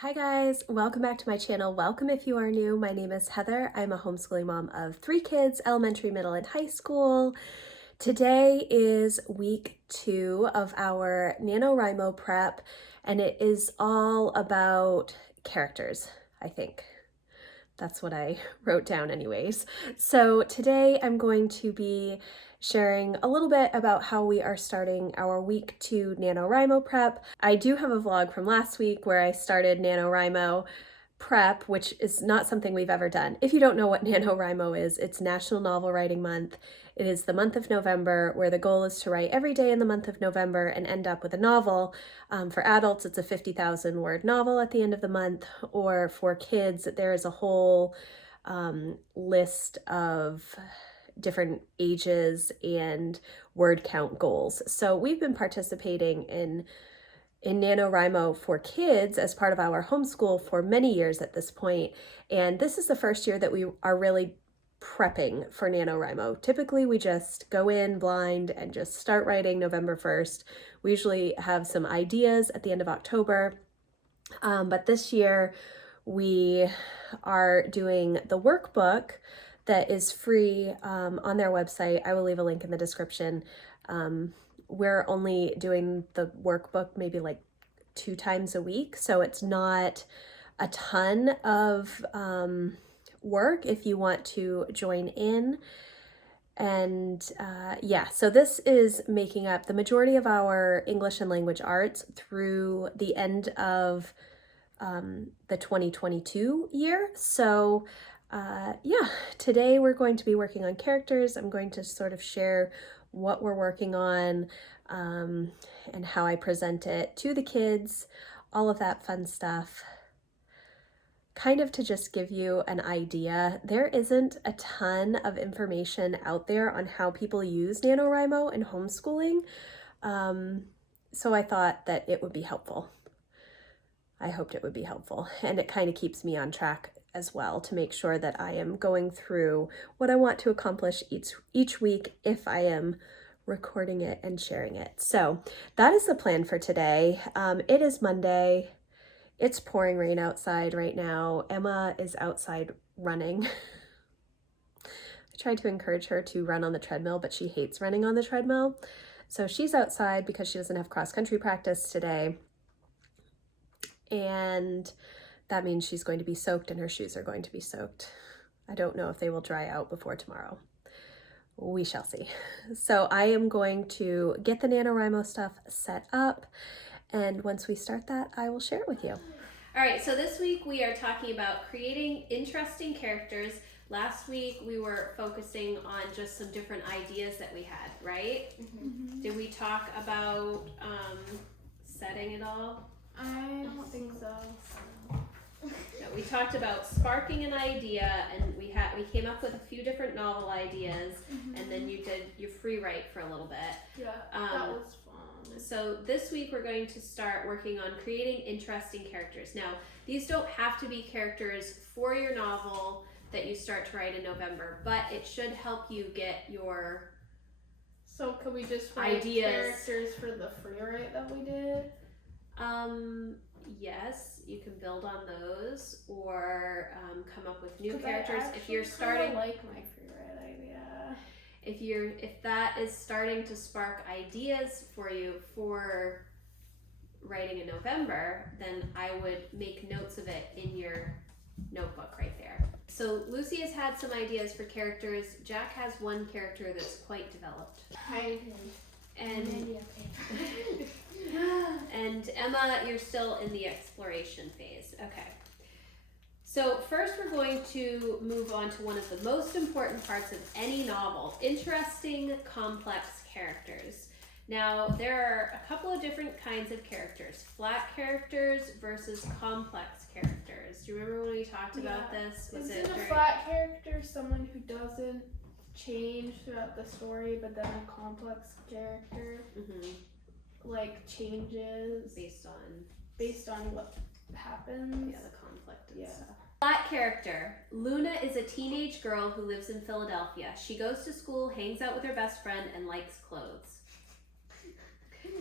Hi guys, welcome back to my channel. Welcome if you are new. My name is Heather. I'm a homeschooling mom of 3 kids, elementary, middle, and high school. Today is week 2 of our Nanowrimo prep, and it is all about characters, I think. That's what I wrote down anyways. So today I'm going to be sharing a little bit about how we are starting our week 2 Nanowrimo prep. I do have a vlog from last week where I started Nanowrimo prep, which is not something we've ever done. If you don't know what NaNoWriMo is, it's National Novel Writing Month. It is the month of November where the goal is to write every day in the month of November and end up with a novel. For adults, it's a 50,000 word novel at the end of the month, or for kids, there is a whole list of different ages and word count goals. So we've been participating in NaNoWriMo for kids as part of our homeschool for many years at this point. And this is the first year that we are really prepping for NaNoWriMo. Typically, we just go in blind and just start writing November 1st. We usually have some ideas at the end of October. But this year, we are doing the workbook that is free on their website. I will leave a link in the description. We're only doing the workbook maybe like 2 times a week, so it's not a ton of work if you want to join in. And yeah, so this is making up the majority of our English and language arts through the end of the 2022 year. So yeah, today we're going to be working on characters. I'm going to sort of share what we're working on and how I present it to the kids, all of that fun stuff. Kind of to just give you an idea, there isn't a ton of information out there on how people use NaNoWriMo in homeschooling, so I thought that it would be helpful. I hoped it would be helpful, and it kind of keeps me on track as well to make sure that I am going through what I want to accomplish each week if I am recording it and sharing it. So that is the plan for today. It is Monday. It's pouring rain outside right now. Emma is outside running. I tried to encourage her to run on the treadmill, but she hates running on the treadmill. So she's outside because she doesn't have cross-country practice today. And that means she's going to be soaked and her shoes are going to be soaked. I don't know if they will dry out before tomorrow. We shall see. So I am going to get the NaNoWriMo stuff set up, and once we start that, I will share it with you. All right, so this week we are talking about creating interesting characters. Last week we were focusing on just some different ideas that we had, right? Mm-hmm. Did we talk about setting it all? I don't think so. No, we talked about sparking an idea, and we came up with a few different novel ideas, and then you did your free write for a little bit. Yeah, that was fun. So this week we're going to start working on creating interesting characters. Now, these don't have to be characters for your novel that you start to write in November, but it should help you get your So could we just write ideas. characters for the free write that we did? Yes, you can build on those, or come up with new 'Cause characters. I If you're actually starting, like my free write idea. if that is starting to spark ideas for you for writing in November, then I would make notes of it in your notebook right there. So Lucy has had some ideas for characters. Jack has one character that's quite developed. And and Emma, you're still in the exploration phase. Okay. So first we're going to move on to one of the most important parts of any novel, interesting, complex characters. Now, there are a couple of different kinds of characters. Flat characters versus complex characters. Do you remember when we talked about this? Isn't a flat character someone who doesn't change throughout the story, but then a complex character like changes based on what happens? Yeah, the conflict and Yeah. stuff. Flat character. Luna is a teenage girl who lives in Philadelphia. She goes to school, hangs out with her best friend, and likes clothes.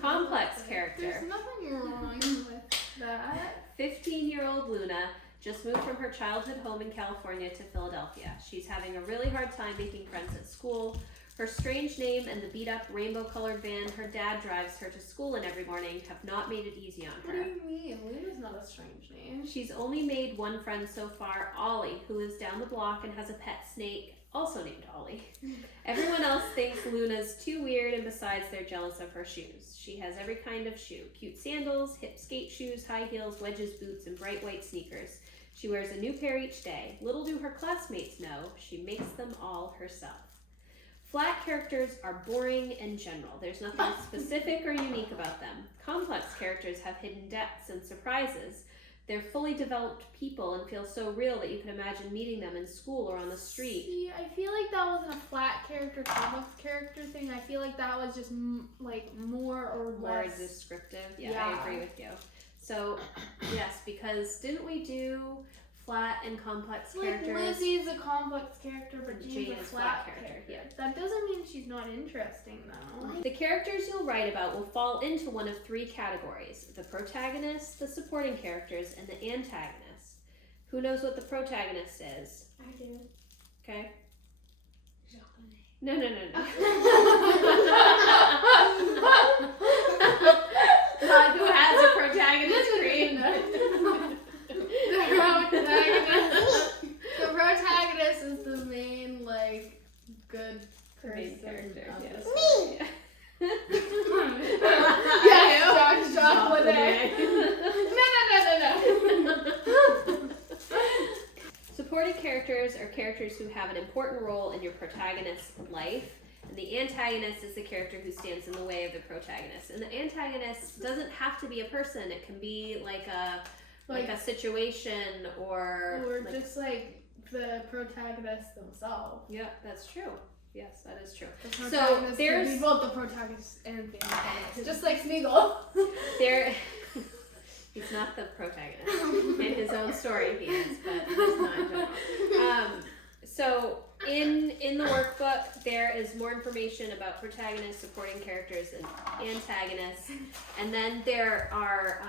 Complex character. There's nothing wrong with that. 15-year-old Luna just moved from her childhood home in California to Philadelphia. She's having a really hard time making friends at school. Her strange name and the beat-up rainbow-colored van her dad drives her to school in every morning have not made it easy on her. What do you mean? Luna's not a strange name. She's only made one friend so far, Ollie, who lives down the block and has a pet snake, also named Ollie. Everyone else thinks Luna's too weird, and besides, they're jealous of her shoes. She has every kind of shoe: cute sandals, hip skate shoes, high heels, wedges, boots, and bright white sneakers. She wears a new pair each day. Little do her classmates know, she makes them all herself. Flat characters are boring and general. There's nothing specific or unique about them. Complex characters have hidden depths and surprises. They're fully developed people and feel so real that you can imagine meeting them in school or on the street. See, I feel like that wasn't a flat character, complex character thing. I feel like that was just like more or More less descriptive. Yeah, I agree with you. So, yes, because didn't we do flat and complex characters? Like Lizzie's a complex character, but Jane's Jane a is flat character. character. Yeah. That doesn't mean she's not interesting, though. The characters you'll write about will fall into one of three categories: the protagonist, the supporting characters, and the antagonist. Who knows what the protagonist is? I do. Okay? Jean. No. Who has a protagonist created? The protagonist is the main, like, good person. Main character, of yes. the story. Yeah. Yes, Chocolate. No. Supporting characters are characters who have an important role in your protagonist's life, and the antagonist is the character who stands in the way of the protagonist. And the antagonist doesn't have to be a person; it can be like a situation or like, just like the protagonists themselves. yeah, that's true. Yes, that is true. The So protagonist there's can be both the protagonist and the antagonist, just like Smeagol. there. He's not the protagonist. In his own story, he is, but he's not in general. So in the workbook, there is more information about protagonists, supporting characters, and antagonists, and then there are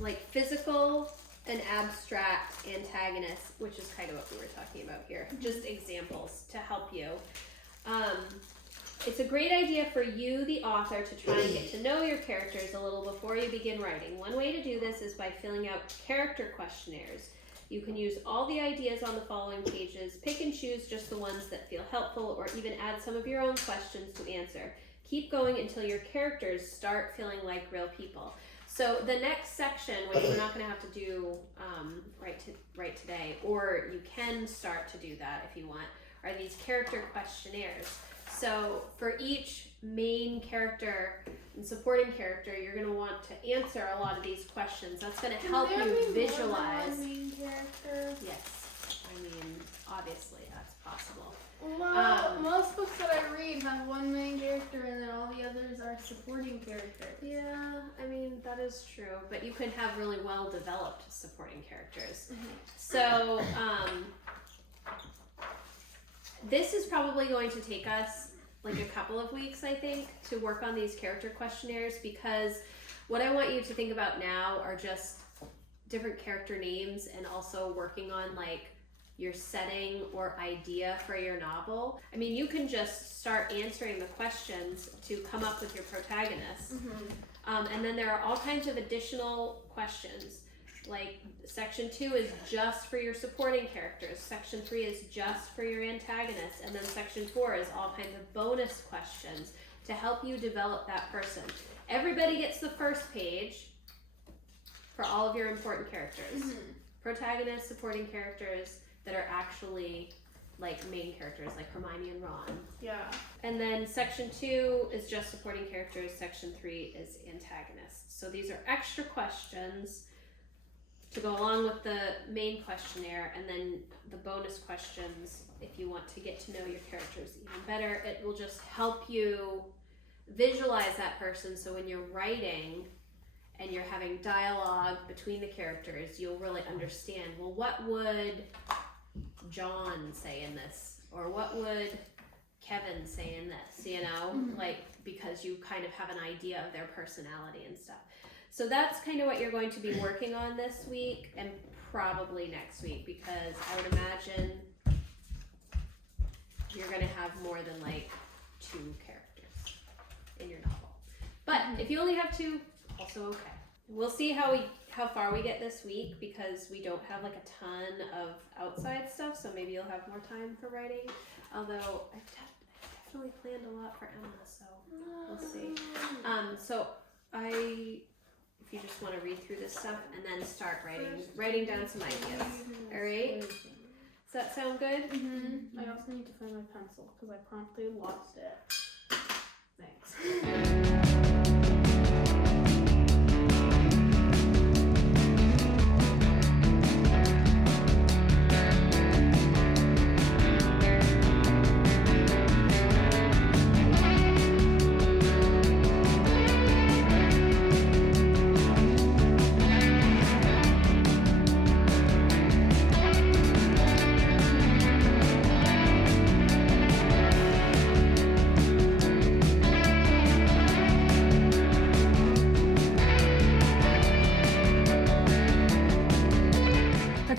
like physical and abstract antagonists, which is kind of what we were talking about here. Just examples to help you. It's a great idea for you, the author, to try and get to know your characters a little before you begin writing. One way to do this is by filling out character questionnaires. You can use all the ideas on the following pages, pick and choose just the ones that feel helpful, or even add some of your own questions to answer. Keep going until your characters start feeling like real people. So the next section, which we're not going to have to do right today, or you can start to do that if you want, are these character questionnaires. So for each main character and supporting character, you're going to want to answer a lot of these questions. That's going to help you visualize. Main character? Yes, I mean, obviously that's possible. Well, most books that I read have one main character and then all the others are supporting characters. Yeah, I mean, that is true, but you can have really well developed supporting characters. Mm-hmm. So, this is probably going to take us like a couple of weeks, I think, to work on these character questionnaires, because what I want you to think about now are just different character names and also working on like your setting or idea for your novel. I mean, you can just start answering the questions to come up with your protagonist. Mm-hmm. And then there are all kinds of additional questions. Like section 2 is just for your supporting characters. Section 3 is just for your antagonists. And then section 4 is all kinds of bonus questions to help you develop that person. Everybody gets the first page for all of your important characters. Mm-hmm. Protagonists, supporting characters that are actually like main characters, like Hermione and Ron. Yeah. And then section 2 is just supporting characters. Section 3 is antagonists. So these are extra questions to go along with the main questionnaire, and then the bonus questions if you want to get to know your characters even better. It will just help you visualize that person, so when you're writing and you're having dialogue between the characters, you'll really understand, well, what would John say in this? Or what would Kevin say in this? You know, like, because you kind of have an idea of their personality and stuff. So that's kind of what you're going to be working on this week and probably next week, because I would imagine you're going to have more than like 2 characters in your novel. But if you only have 2, also okay. We'll see how far we get this week, because we don't have like a ton of outside stuff, so maybe you'll have more time for writing. Although I've definitely planned a lot for Emma, so we'll see. So if you just want to read through this stuff and then start writing down some ideas. All right? Does that sound good? I also need to find my pencil because I promptly lost it. Thanks.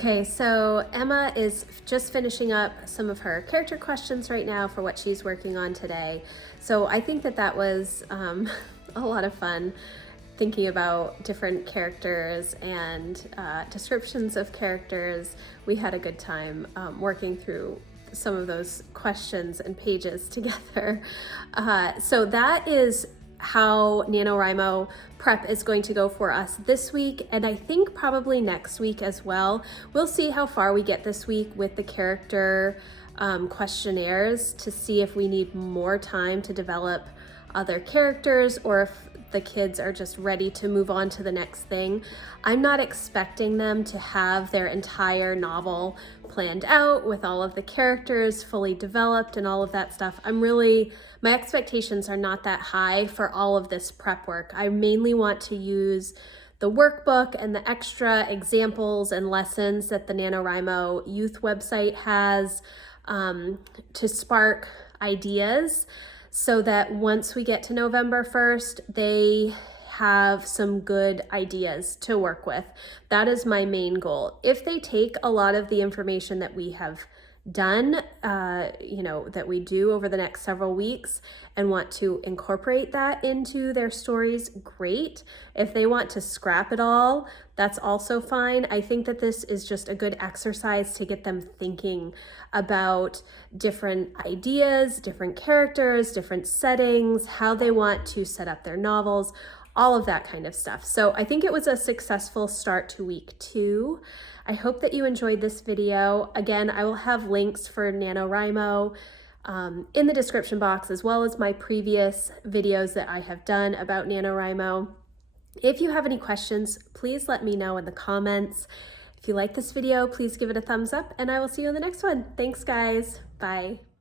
Okay, so Emma is just finishing up some of her character questions right now for what she's working on today. So I think that was a lot of fun, thinking about different characters and descriptions of characters. We had a good time working through some of those questions and pages together. So that is how NaNoWriMo prep is going to go for us this week, and I think probably next week as well. We'll see how far we get this week with the character questionnaires to see if we need more time to develop other characters or if the kids are just ready to move on to the next thing. I'm not expecting them to have their entire novel planned out with all of the characters fully developed and all of that stuff. My expectations are not that high for all of this prep work. I mainly want to use the workbook and the extra examples and lessons that the NaNoWriMo youth website has to spark ideas, so that once we get to November 1st, they have some good ideas to work with. That is my main goal. If they take a lot of the information that we have done, that we do over the next several weeks and want to incorporate that into their stories, great. If they want to scrap it all, that's also fine. I think that this is just a good exercise to get them thinking about different ideas, different characters, different settings, how they want to set up their novels, all of that kind of stuff. So I think it was a successful start to week 2. I hope that you enjoyed this video. Again, I will have links for NaNoWriMo in the description box, as well as my previous videos that I have done about NaNoWriMo. If you have any questions, please let me know in the comments. If you like this video, please give it a thumbs up, and I will see you in the next one. Thanks, guys. Bye.